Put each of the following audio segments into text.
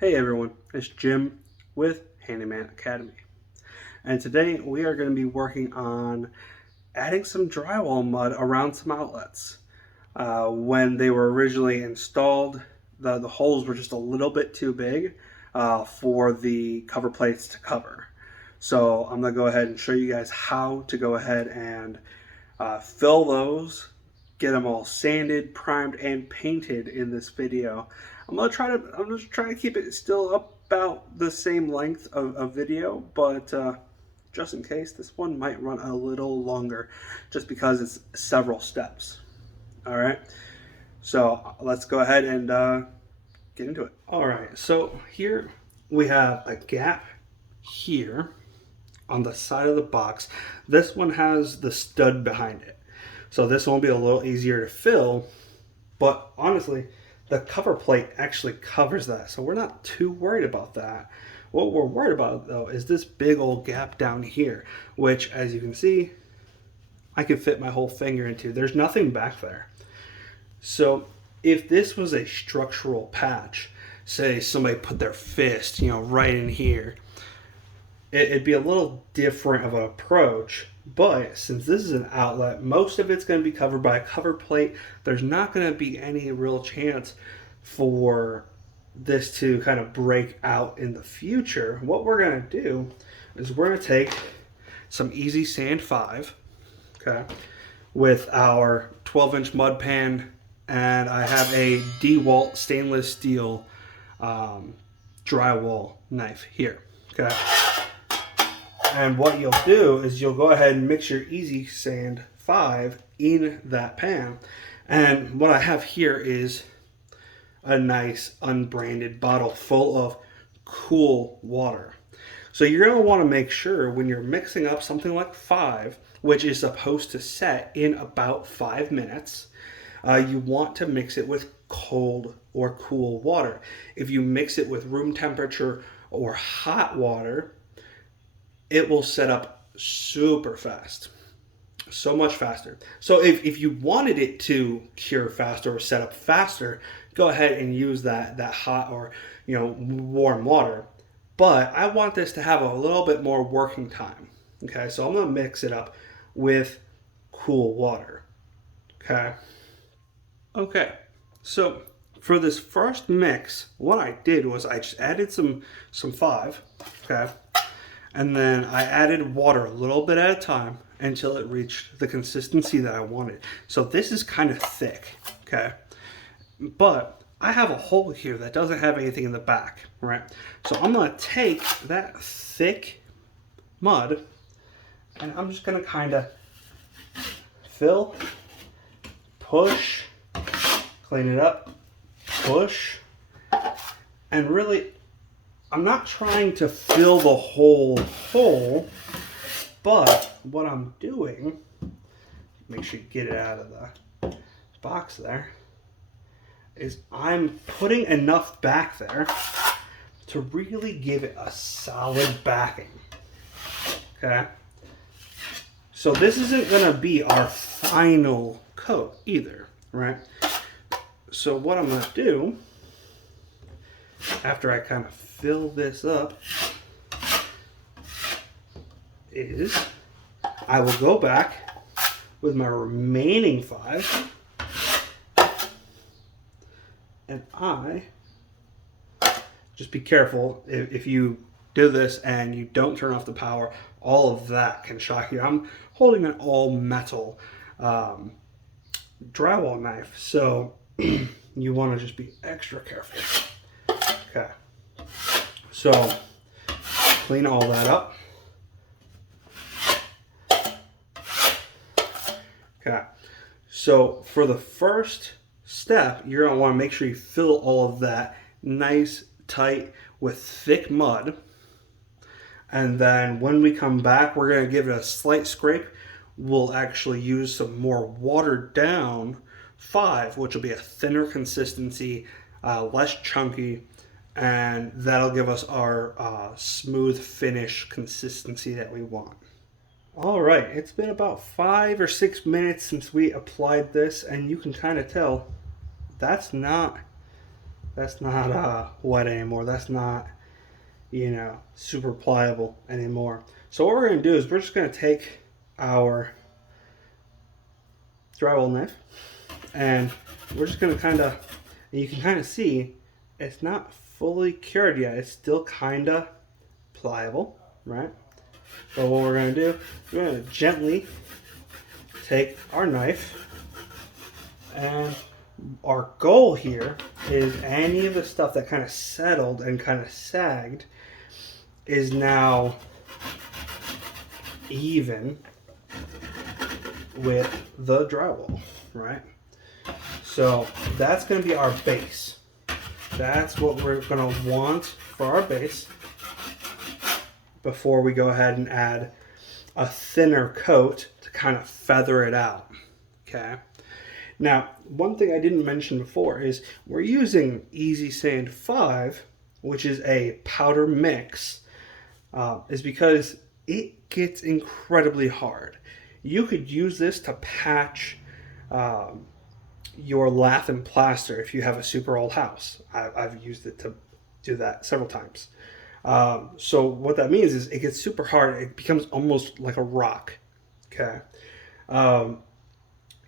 Hey everyone, it's Jim with Handyman Academy. And today we are going to be working on adding some drywall mud around some outlets. When they were originally installed, the holes were just a little bit too big for the cover plates to cover. So I'm going to go ahead and show you guys how to go ahead and fill those, get them all sanded, primed, and painted in this video. I'm gonna try to keep it still about the same length of video, but just in case, this one might run a little longer, just because it's several steps. All right, so let's go ahead and get into it. All right, so here we have a gap here on the side of the box. This one has the stud behind it, so this one will be a little easier to fill, but honestly, the cover plate actually covers that, so we're not too worried about that. What we're worried about though is this big old gap down here, which, as you can see, I can fit my whole finger into. There's nothing back there. So if this was a structural patch, say somebody put their fist, right in here, it'd be a little different of an approach. But since this is an outlet, most of it's going to be covered by a cover plate. There's not going to be any real chance for this to kind of break out in the future. What we're going to do is we're going to take some Easy Sand 5, okay, with our 12-inch mud pan, and I have a Dewalt stainless steel drywall knife here, okay. And what you'll do is you'll go ahead and mix your Easy Sand 5 in that pan. And what I have here is a nice unbranded bottle full of cool water. So you're going to want to make sure when you're mixing up something like 5, which is supposed to set in about 5 minutes, you want to mix it with cold or cool water. If you mix it with room temperature or hot water, it will set up super fast, so much faster. So if you wanted it to cure faster or set up faster, go ahead and use that hot or warm water. But I want this to have a little bit more working time. Okay, so I'm gonna mix it up with cool water. Okay, so for this first mix, what I did was I just added some 5, okay. And then I added water a little bit at a time until it reached the consistency that I wanted. So this is kind of thick, okay? But I have a hole here that doesn't have anything in the back, right? So I'm gonna take that thick mud and I'm just gonna kind of fill, push, clean it up, push, and really, I'm not trying to fill the whole hole, but what I'm doing, make sure you get it out of the box there, is I'm putting enough back there to really give it a solid backing. Okay? So this isn't going to be our final coat either, right? So what I'm going to do, after I kind of fill this up, is I will go back with my remaining 5 and I just be careful if you do this and you don't turn off the power, all of that can shock you. I'm holding an all metal drywall knife, so you want to just be extra careful. Okay, so clean all that up. Okay, so for the first step, you're going to want to make sure you fill all of that nice tight with thick mud. And then when we come back, we're going to give it a slight scrape. We'll actually use some more watered down 5, which will be a thinner consistency, less chunky, and that'll give us our smooth finish consistency that we want. All right, it's been about 5 or 6 minutes since we applied this, and you can kind of tell that's not That's not wet anymore. That's not, you know, super pliable anymore. So what we're going to do is we're just going to take our drywall knife and we're just going to kind of, you can kind of see it's not fully cured yet. It's still kind of pliable, right? But what we're going to do, we're going to gently take our knife, and our goal here is any of the stuff that kind of settled and kind of sagged is now even with the drywall, right? So that's going to be our base. That's what we're going to want for our base before we go ahead and add a thinner coat to kind of feather it out, okay? Now, one thing I didn't mention before is we're using Easy Sand 5, which is a powder mix, is because it gets incredibly hard. You could use this to patch your lath and plaster if you have a super old house. I've used it to do that several times. So what that means is it gets super hard. It becomes almost like a rock. Okay.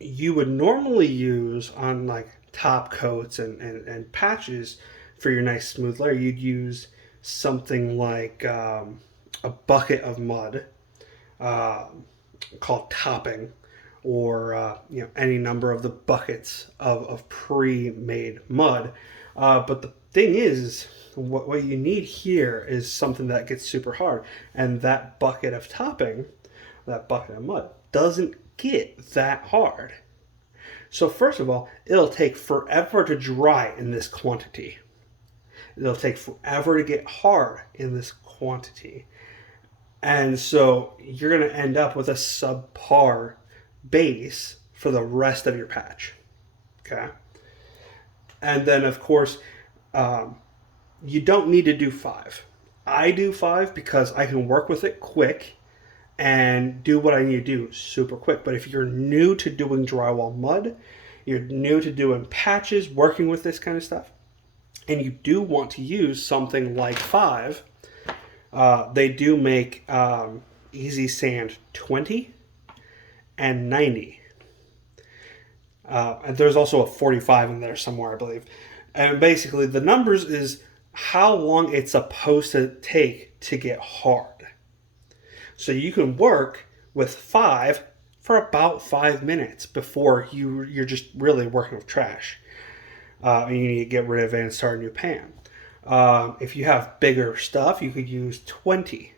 You would normally use on like top coats and patches for your nice smooth layer, you'd use something like a bucket of mud called topping, or you know, any number of the buckets of pre-made mud. But the thing is, what you need here is something that gets super hard, and that bucket of topping, that bucket of mud, doesn't get that hard. So first of all, it'll take forever to dry in this quantity. It'll take forever to get hard in this quantity. And so you're going to end up with a subpar base for the rest of your patch. Okay? And then, of course, you don't need to do 5. I do 5 because I can work with it quick and do what I need to do super quick. But if you're new to doing drywall mud, you're new to doing patches, working with this kind of stuff, and you do want to use something like 5, they do make Easy Sand 20 and 90. And there's also a 45 in there somewhere, I believe. And basically the numbers is how long it's supposed to take to get hard. So you can work with 5 for about 5 minutes before you're just really working with trash. And you need to get rid of it and start a new pan. If you have bigger stuff, you could use 20.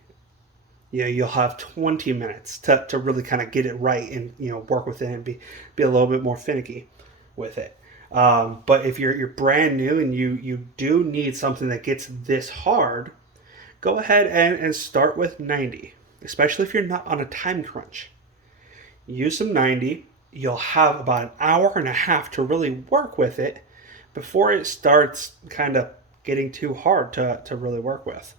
Yeah, you'll have 20 minutes to really kind of get it right and, you know, work with it and be a little bit more finicky with it. But if you're brand new and you do need something that gets this hard, go ahead and start with 90, especially if you're not on a time crunch. Use some 90. You'll have about an hour and a half to really work with it before it starts kind of getting too hard to really work with.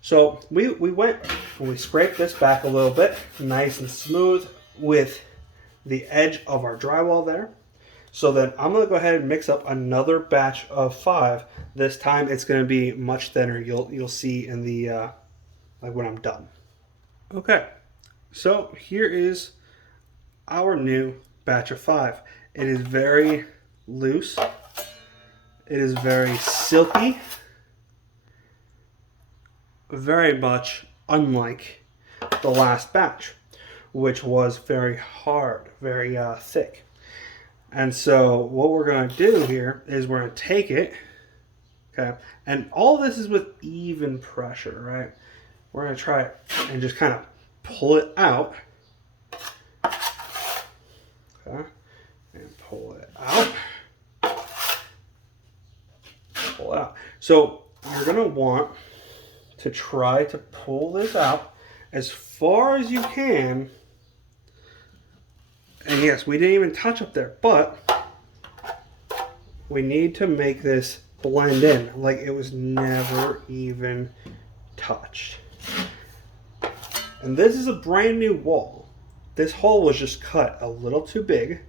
So we went and we scraped this back a little bit, nice and smooth with the edge of our drywall there. So then I'm going to go ahead and mix up another batch of 5. This time it's going to be much thinner. You'll see in the like when I'm done. Okay, so here is our new batch of 5. It is very loose. It is very silky. Very much unlike the last batch, which was very hard, very thick. And so what we're going to do here is we're going to take it, okay, and all this is with even pressure, right? We're going to try it and just kind of pull it out, okay, and pull it out, pull it out. So you're going to want to try to pull this out as far as you can. And yes, we didn't even touch up there, but we need to make this blend in like it was never even touched. And this is a brand new wall. This hole was just cut a little too big.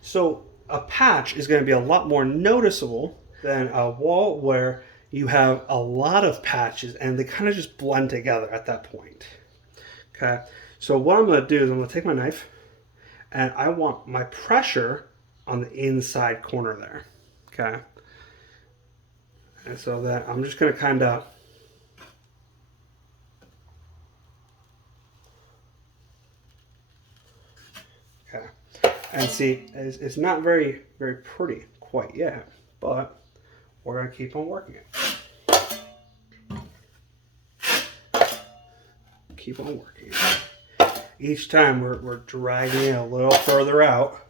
So a patch is going to be a lot more noticeable than a wall where you have a lot of patches and they kind of just blend together at that point. Okay, so what I'm going to do is I'm going to take my knife and I want my pressure on the inside corner there. Okay, and so that I'm just going to kind of and see, it's not very pretty quite yet, but we're going to keep on working it. Keep on working it. Each time we're dragging it a little further out.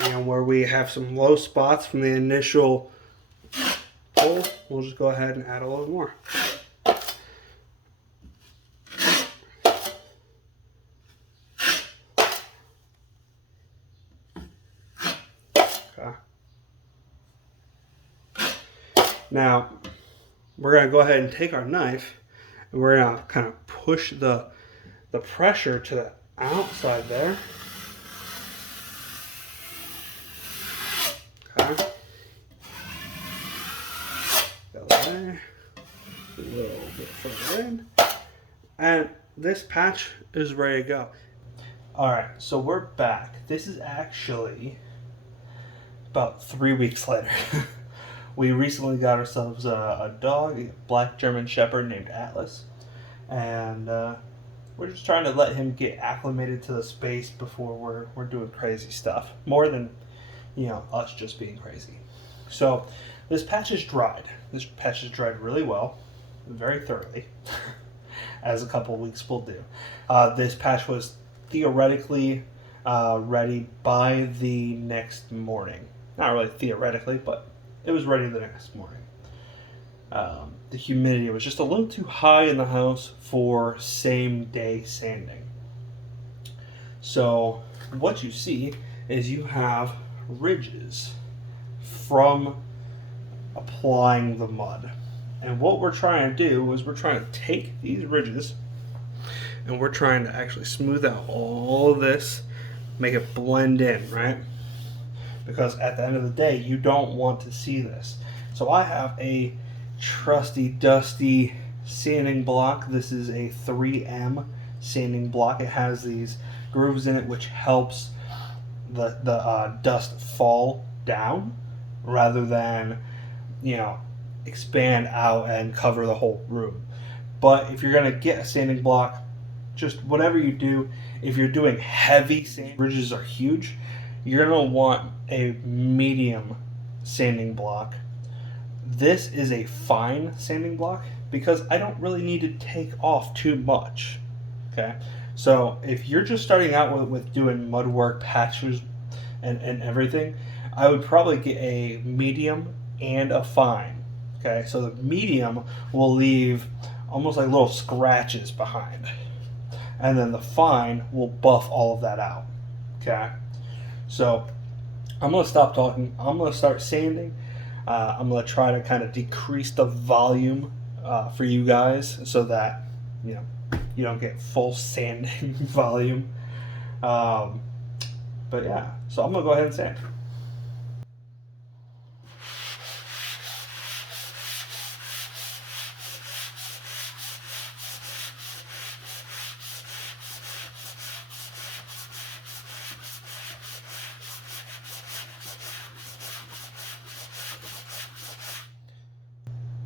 And where we have some low spots from the initial pull, we'll just go ahead and add a little more. Okay. Now we're going to go ahead and take our knife and we're going to kind of push the pressure to the outside there. Okay. Go there. A little bit further in. And this patch is ready to go. Alright, so we're back. This is actually about 3 weeks later. We recently got ourselves a dog, a black German Shepherd named Atlas. And we're just trying to let him get acclimated to the space before we're doing crazy stuff. More than, us just being crazy. So this patch is dried. This patch is dried really well, very thoroughly, as a couple of weeks will do. This patch was theoretically ready by the next morning. Not really theoretically, but it was ready the next morning. The humidity was just a little too high in the house for same day sanding. So what you see is you have ridges from applying the mud. And what we're trying to do is we're trying to take these ridges and we're trying to actually smooth out all of this, make it blend in, right? Because at the end of the day, you don't want to see this. So I have a trusty, dusty sanding block. This is a 3M sanding block. It has these grooves in it which helps the dust fall down rather than expand out and cover the whole room. But if you're going to get a sanding block, just whatever you do, if you're doing heavy sand, ridges are huge, you're going to want a medium sanding block. This is a fine sanding block because I don't really need to take off too much. Okay, so if you're just starting out with doing mud work, patches, and everything, I would probably get a medium and a fine. Okay, so the medium will leave almost like little scratches behind, and then the fine will buff all of that out. Okay, so I'm going to stop talking. I'm going to start sanding. I'm going to try to kind of decrease the volume for you guys so that you don't get full sanding volume. But yeah, so I'm going to go ahead and sand.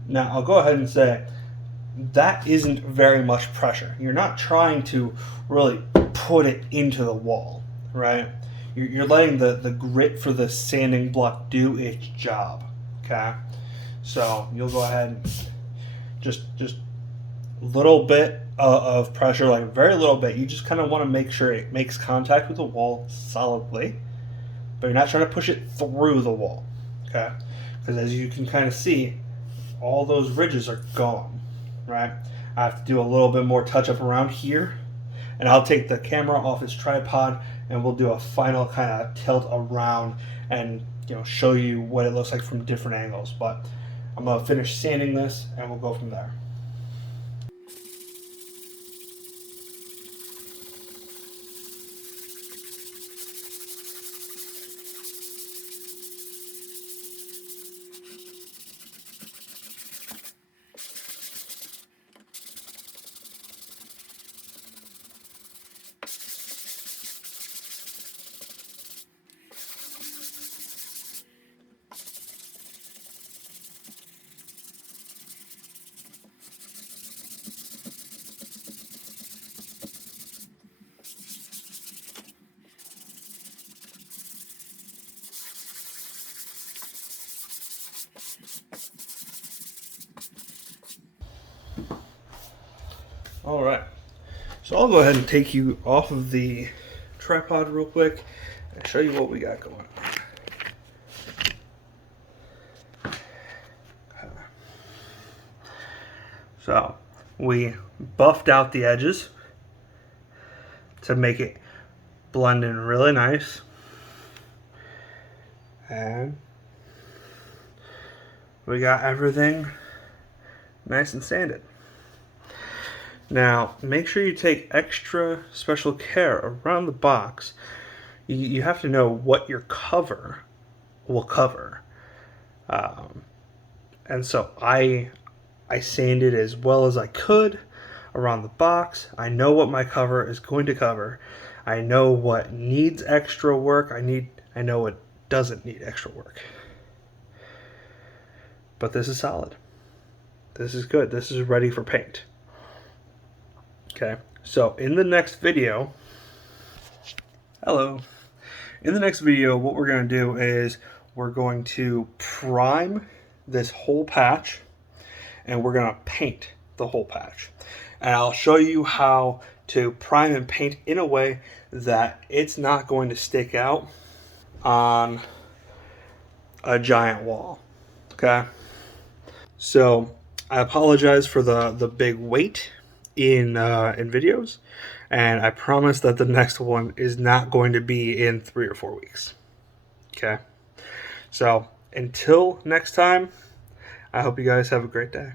Now, I'll go ahead and say that isn't very much pressure. You're not trying to really put it into the wall, right? You're letting the grit for the sanding block do its job, okay? So you'll go ahead and just a little bit of pressure, like very little bit. You just kind of want to make sure it makes contact with the wall solidly, but you're not trying to push it through the wall, okay? Because as you can kind of see, all those ridges are gone, right? I have to do a little bit more touch up around here, and I'll take the camera off its tripod and we'll do a final kind of tilt around and show you what it looks like from different angles. But I'm gonna finish sanding this and we'll go from there. All right, so I'll go ahead and take you off of the tripod real quick and show you what we got going on. So we buffed out the edges to make it blend in really nice, and we got everything nice and sanded. Now, make sure you take extra special care around the box. You have to know what your cover will cover. And so I sanded as well as I could around the box. I know what my cover is going to cover. I know what needs extra work. I know what doesn't need extra work. But this is solid. This is good. This is ready for paint. Okay, so in the next video, what we're going to do is we're going to prime this whole patch and we're going to paint the whole patch. And I'll show you how to prime and paint in a way that it's not going to stick out on a giant wall. Okay, so I apologize for the big wait in videos, and I promise that the next one is not going to be in 3 or 4 weeks. Okay, so until next time, I hope you guys have a great day.